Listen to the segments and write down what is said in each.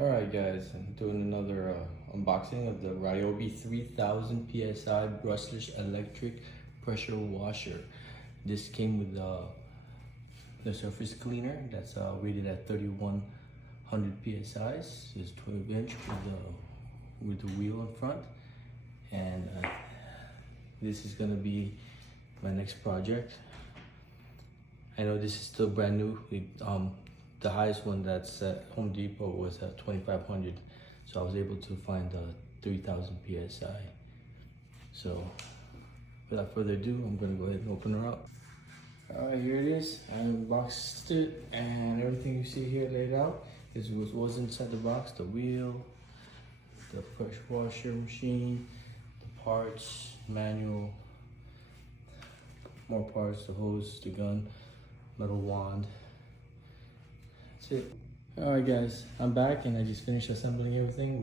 Alright guys, I'm doing another unboxing of the Ryobi 3000 PSI brushless electric pressure washer. This came with the surface cleaner that's rated at 3100 PSIs. It's 12-inch with the wheel in front. And this is gonna be my next project. I know this is still brand new. The highest one that's at Home Depot was at 2500, so I was able to find the 3000 PSI. So without further ado, I'm gonna go ahead and open her up. All right, here it is. I unboxed it, and everything you see here laid out is what was inside the box: the wheel, the pressure washer machine, the parts, manual, more parts, the hose, the gun, metal wand. That's it. All right, guys, I'm back, and I just finished assembling everything. It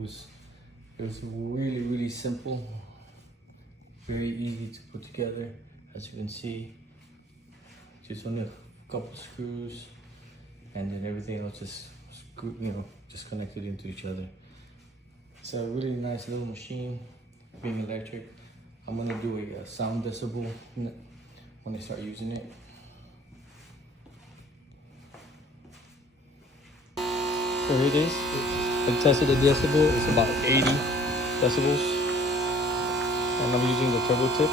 was really simple, very easy to put together. As you can see, just only a couple screws, and then everything else just connected into each other. It's a really nice little machine, being electric. I'm gonna do a sound decibel when I start using it. So here it is. I tested the decibel. It's about 80 decibels, and I'm using the turbo tip.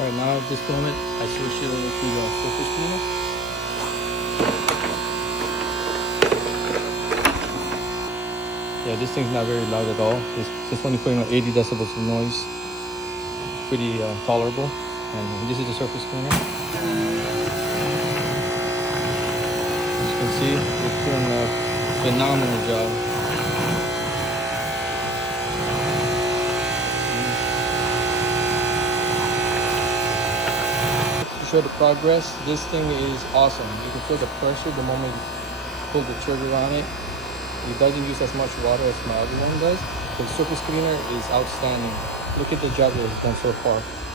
All right, now at this moment, I switched it over to the surface cleaner. Yeah, this thing's not very loud at all. It's only putting out 80 decibels of noise. Pretty tolerable. And this is the surface cleaner. As you can see, it's doing a phenomenal job. Show the progress. This thing is awesome. You can feel the pressure the moment you pull the trigger on it. It doesn't use as much water as my other one does. The surface cleaner is outstanding. Look at the job that it's done so far.